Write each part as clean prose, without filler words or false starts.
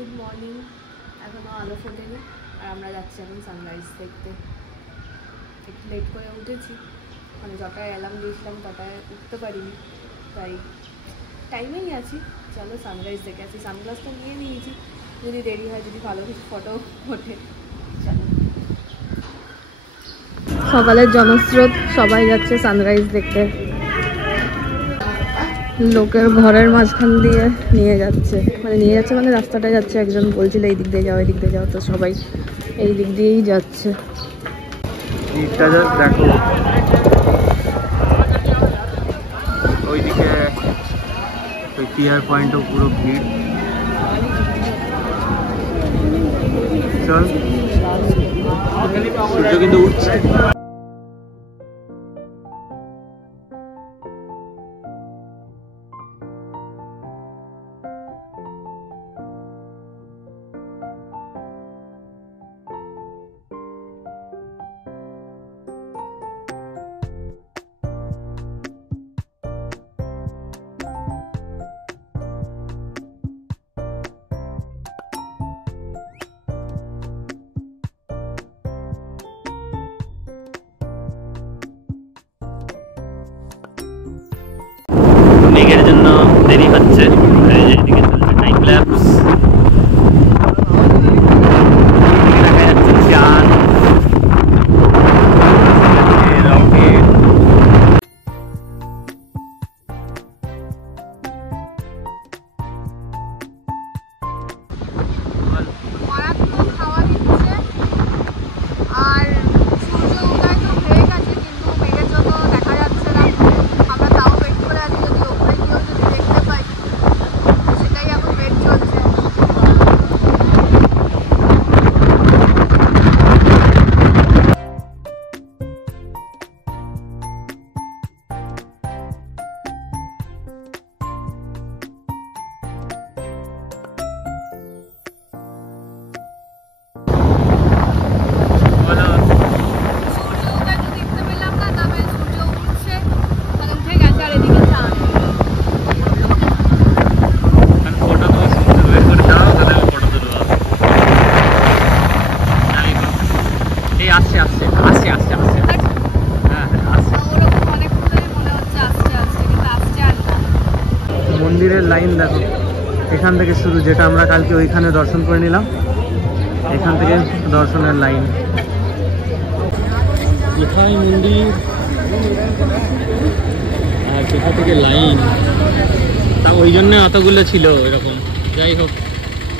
Good morning. এখনও আলো ফোটেনি আর আমরা যাচ্ছি এখন সানরাইজ দেখতে। একটু লেট করে উঠেছি, মানে যটায় অ্যালার্ম দিয়েছিলাম তটায় উঠতে পারিনি, তাই টাইমেই আছি। চলো সানরাইজ দেখে আসি। সানগ্লাসটা নিয়ে নিয়েছি, যদি দেরি হয়, যদি ভালো কিছু ফটো ওঠে। চলো। সকালের জনস্রোত, সবাই যাচ্ছে সানরাইজ দেখতে। লোকের ঘরের মাঝখান দিয়ে নিয়ে যাচ্ছে মানে রাস্তাটা যাচ্ছে। একজন বলছিল এই দিক দিয়ে যাও, এই দিক দিয়ে যাও, তো সবাই এই দিক দিয়েই যাচ্ছে। দেখো ওইদিকে ওই পিয়ার পয়েন্টও পুরো ভিড়। চল, সূর্য কিন্তু উঠছে। মেঘের জন্য দেরি হচ্ছে, এদিকে চলছে টাইম ল্যাপস। দেখা যাচ্ছে চাঁদ, রকেট। মারাত্মক হাওয়া দিচ্ছে আর সূর্য উদয় তো হয়ে গেছে, কিন্তু মেঘের জন্য দেখা যাচ্ছে না। আমরা তাও ওয়েট করে আছি, যদি ওপরে গিয়েও যদি দেখতে পাই, সেটাই এখন ওয়েট চলছে। মন্দিরের লাইন দেখো, এখান থেকে শুরু, যেটা আমরা কালকে ওইখানে দর্শন করে নিলাম, এখান থেকে দর্শনের লাইন। কোথায় মন্দির আর কোথা থেকে লাইন, তা ওই জন্য অতগুলো ছিল এরকম। যাই হোক,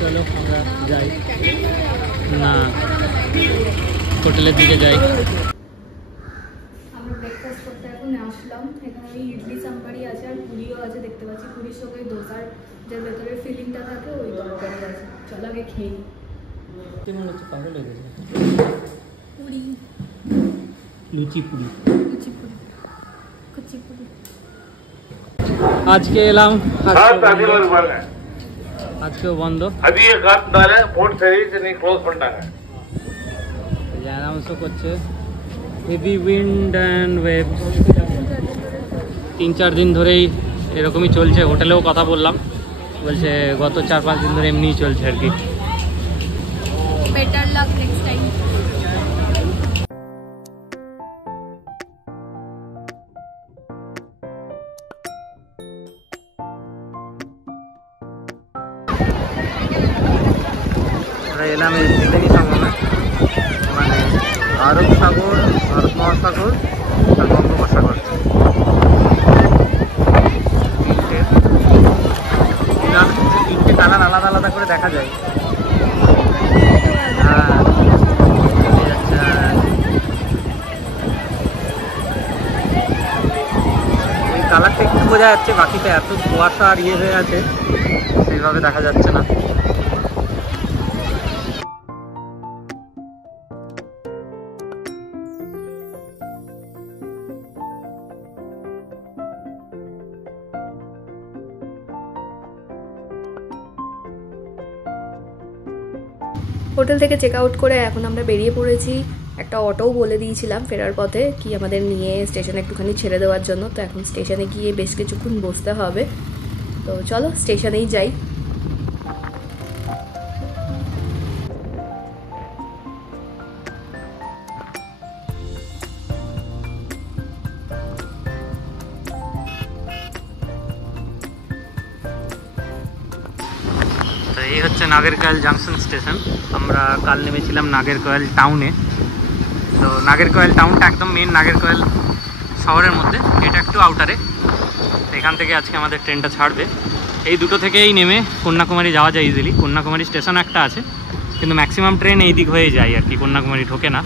চলো আমরা যাই, না হোটেলের দিকে যাই। আমরা ব্রেকফাস্ট করতে এখন আসলাম। এখানে ওই ইডলি সাম্বারি আছে আর পুরিও আছে, দেখতে পাচ্ছি। পুরির সঙ্গে দোসার যে ভেতরের ফিলিংটা থাকে ওই তরকারি আছে। চলো আগে খেয়ে নিই। কেমন হচ্ছে, পাগল হয়ে গেছে। পুরি, লুচি পুরি, লুচি পুরি, কুচি পুরি। আজকে এলাম, আজকেও বন্ধ। अभी ये गात डाले पोर्ट फेरी से नहीं क्लोज पड़ना है। অ্যানাউন্সও করছে হেভি উইন্ড অ্যান্ড ওয়েভ। 3-4 দিন ধরেই এরকমই চলছে। হোটেলেও কথা বললাম, বলছে গত 4-5 দিন ধরে এমনিই চলছে আর কি। Better luck next time. আমরা এলাম এই ত্রিবেণী সঙ্গমে, মানে আরব সাগর, ভারত মহাসাগর আর বঙ্গোপসাগর। তিনটে কালার আলাদা আলাদা করে দেখা যায়। হ্যাঁ, আচ্ছা, এই কালারটা একটু বোঝা যাচ্ছে, বাকিটা এত কুয়াশা আর ইয়ে হয়ে আছে, সেইভাবে দেখা যাচ্ছে না। হোটেল থেকে চেক আউট করে এখন আমরা বেরিয়ে পড়েছি। একটা অটোও বলে দিয়েছিলাম ফেরার পথে কি আমাদের নিয়ে স্টেশনে একটুখানি ছেড়ে দেওয়ার জন্য। তো এখন স্টেশনে গিয়ে বেশ কিছুক্ষণ বসতে হবে। তো চলো স্টেশনেই যাই। তো এই হচ্ছে নাগেরকয়েল জাংশন স্টেশন। আমরা কাল নেমেছিলাম নাগেরকয়েল টাউনে। তো নাগেরকয়েল টাউনটা একদম মেন নাগেরকয়েল শহরের মধ্যে, এটা একটু আউটারে। এখান থেকে আজকে আমাদের ট্রেনটা ছাড়বে। এই দুটো থেকেই নেমে কন্যাকুমারী যাওয়া যায় ইজিলি। কন্যাকুমারী স্টেশন একটা আছে, কিন্তু ম্যাক্সিমাম ট্রেন এই দিক হয়ে যায় আর কি, কন্যাকুমারী ঢোকে না।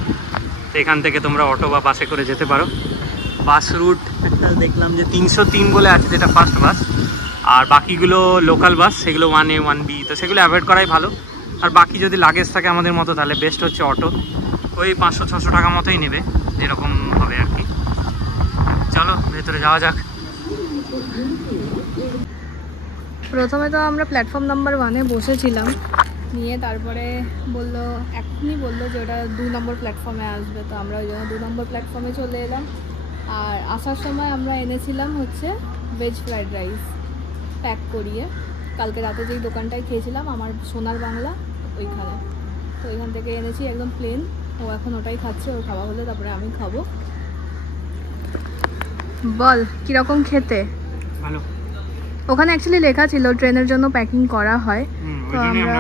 তো এখান থেকে তোমরা অটো বা বাসে করে যেতে পারো। বাস রুট একটা দেখলাম যে 303 বলে আছে, যেটা ফার্স্ট বাস। আর বাকিগুলো লোকাল বাস, সেগুলো 1A 1B, তো সেগুলো অ্যাভয়েড করাই ভালো। আর বাকি যদি লাগেজ থাকে আমাদের মতো, তাহলে বেস্ট হচ্ছে অটো। ওই 500-600 টাকা মতোই নেবে, যেরকম হবে আর কি। চলো ভেতরে যাওয়া যাক। প্রথমে তো আমরা প্ল্যাটফর্ম নাম্বার 1-এ বসেছিলাম, নিয়ে তারপরে এখনই বললো যে ওটা 2 নম্বর প্ল্যাটফর্মে আসবে। তো আমরা ওই জন্য 2 নম্বর প্ল্যাটফর্মে চলে এলাম। আর আসার সময় আমরা এনেছিলাম হচ্ছে ভেজ ফ্রাইড রাইস প্যাক করিয়ে, কালকে রাতে যেই দোকানটায় খেয়েছিলাম আমার সোনার বাংলা, ওইখানে। তো ওইখান থেকে এনেছি একদম প্লেন। ও এখন ওটাই খাচ্ছে, ও খাওয়া হলে তারপরে আমি খাবো। বল কীরকম খেতে? ভালো। ওখানে অ্যাকচুয়ালি লেখা ছিল ট্রেনের জন্য প্যাকিং করা হয়। তো আমরা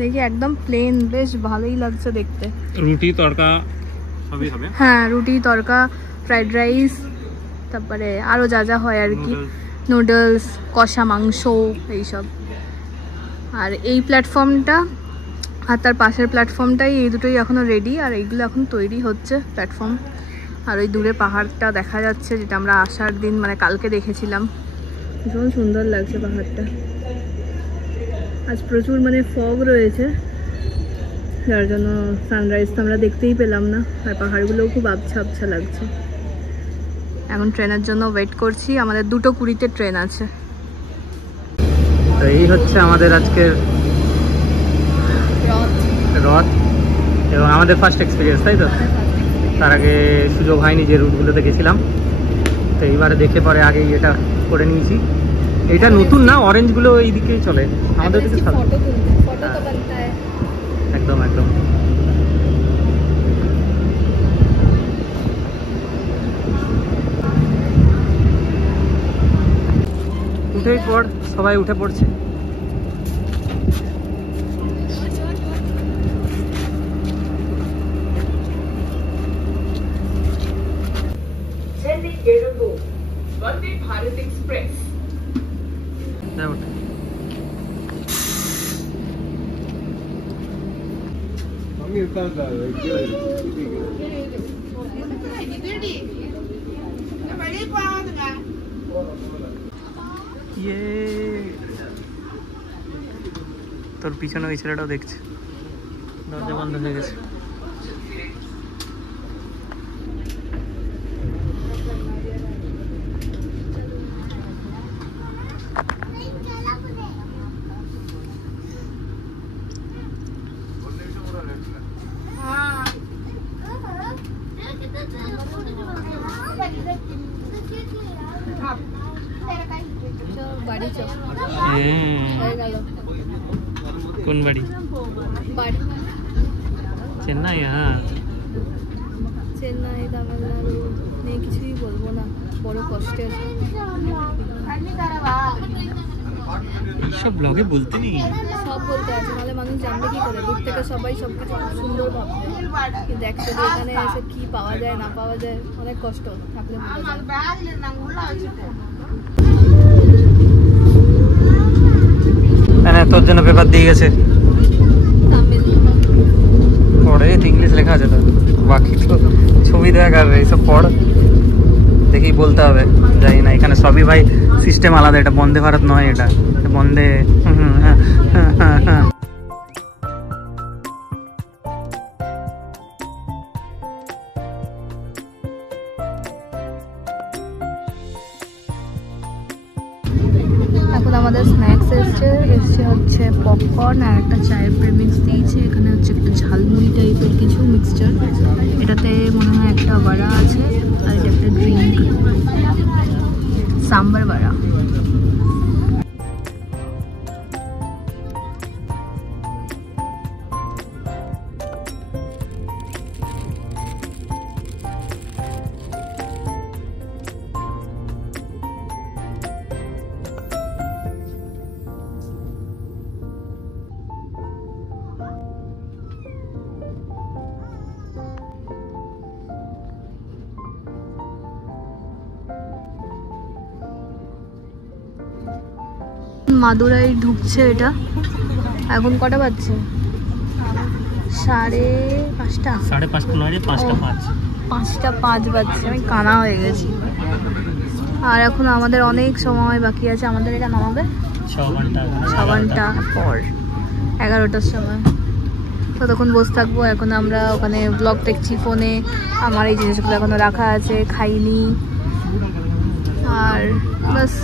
দেখি একদম প্লেন, বেশ ভালোই লাগছে দেখতে। রুটি তড়কা সবই হবে। হ্যাঁ, রুটি তড়কা, ফ্রাইড রাইস, তারপরে আরও যা যা হয় আর কি, নুডলস, কষা মাংস, এইসব। আর এই প্ল্যাটফর্মটা আর তার পাশের প্ল্যাটফর্মটাই, এই দুটোই এখনও রেডি। আর এইগুলো এখন তৈরি হচ্ছে প্ল্যাটফর্ম। আর ওই দূরে পাহাড়টা দেখা যাচ্ছে, যেটা আমরা আসার দিন মানে কালকে দেখেছিলাম। ভীষণ সুন্দর লাগছে পাহাড়টা। আজ প্রচুর মানে ফগ রয়েছে, যার জন্য সানরাইজ তো আমরা দেখতেই পেলাম না। আর পাহাড়গুলোও খুব আবছা আবছা লাগছে। এখন ট্রেনের জন্য ওয়েট করছি, আমাদের 2:20-তে ট্রেন আছে। তো এই হচ্ছে আমাদের আজকের রথ, এবং আমাদের ফার্স্ট এক্সপিরিয়েন্স, তাই তো? তার আগে সুযোগ হয়নি যে রুটগুলোতে গেছিলাম। তো এইবারে দেখে পরে আগে এটা করে নিয়েছি। এটা নতুন না, অরেঞ্জগুলো এই দিকেই চলে, আমাদের দিকে একদম একদম। উঠেই পড়, সবাই উঠে পড়ছে। वंदे भारत एक्सप्रेस। তোর পিছনে ওই ছেলেটাও দেখছে, দরজা বন্ধ হয়ে গেছে। কোন বাড়ি? চেন্নাই? হ্যাঁ, চেন্নাই, তামিলনাড়ু, নেই কিছুই বলবো না, বড় কষ্টের। সব ব্লগে বলতে নেই, সব বলতে আছে, নাহলে মানুষ জানবে কি করে? দূর থেকে সবাই সবকিছু সুন্দর ভাববে, কিন্তু একসাথে এখানে এসে কি পাওয়া যায় না পাওয়া যায়, অনেক কষ্ট থাকলে বোঝা যায়। তোর জন্য পেপার দিয়ে গেছে, তামিল পড়ে ইংলিশ লেখা আছে তো, বাকি তো ছবি দেখ আর এইসব পড়, দেখেই বলতে হবে। জানি না, এখানে সবই ভাই সিস্টেম আলাদা। এটা বন্দে ভারত নয়, এটা বন্দে। এখন আমাদের স্ন্যাক্স এসছে হচ্ছে পপকর্ন আর একটা চায়ের প্রেমিক্স দিয়েছে। এখানে হচ্ছে একটা ঝালমুড়ি টাইপের কিছু মিক্সচার, এটাতে মনে হয় একটা বড়া আছে, আর এটা একটা ড্রিঙ্ক, সাম্বার বড়া। মাদুরাই ঢুকছে এটা। এখন কটা বাজছে? 5:30। 5:30 নয়, 5:05। 5:05 বাজছে। আমি কানা হয়ে গেছি। আর এখন আমাদের অনেক সময় বাকি আছে। আমাদের এটা নামাবে 6 ঘন্টা পর, 11টার সময়। ততক্ষণ বসে থাকবো। এখন আমরা ওখানে ব্লগ দেখছি ফোনে। আমার এই জিনিসগুলো এখনো রাখা আছে, খাইনি। আর বাস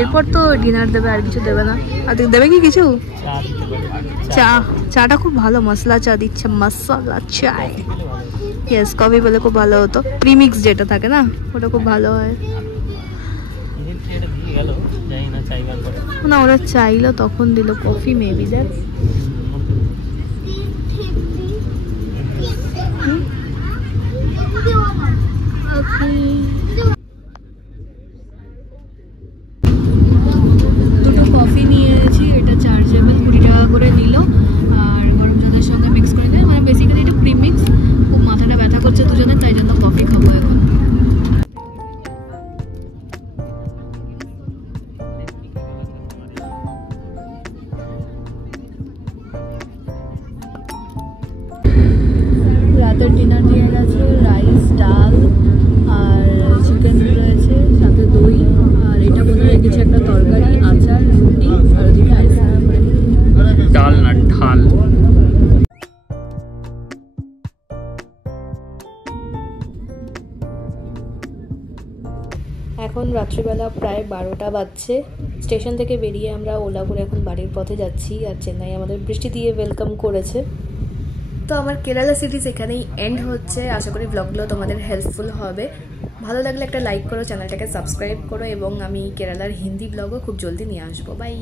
এরপর তো ডিনার দেবে, আর কিছু দেবে না। আর দেবে কি কিছু? চাটা খুব ভালো, মশলা চা দিচ্ছে, মশলা চায়। ইয়েস, কফি পেলে খুব ভালো হতো। প্রিমিক্স যেটা থাকে না, ওটা খুব ভালো হয় না। ওরা চাইলো তখন দিল কফি, মেবি দেখ। দুটো কফি নিয়েছি, এটা চার্জেবল, 20 টাকা করে নিল। আর গরম জলের সঙ্গে মিক্স করে দেয়। মানে বেসিক্যালি এটা প্রিমিক্স। খুব মাথাটা ব্যথা করছে দুজনের, তাই জন্য কফি খাবো এখন। রাতের ডিনার দিয়ে গেছে, রাইস, ডাল আর চিকেন রয়েছে, সাথে দই। আর এটা মনে হয় কিছু একটা তরকারি, আচার, রুটি আর ওদিকে আইসক্রিম। ডাল না ঢাল। এখন রাত্রিবেলা প্রায় 12টা বাজছে। স্টেশন থেকে বেরিয়ে আমরা ওলা করে এখন বাড়ির পথে যাচ্ছি। আর চেন্নাই আমাদের বৃষ্টি দিয়ে ওয়েলকাম করেছে। তো আমার কেরালা সিরিজ এখানেই এন্ড হচ্ছে। আশা করি ব্লগগুলো তোমাদের হেল্পফুল হবে। ভালো লাগলে একটা লাইক করো, চ্যানেলটাকে সাবস্ক্রাইব করো, এবং আমি কেরালার হিন্দি ব্লগও খুব জলদি নিয়ে আসবো। বাই।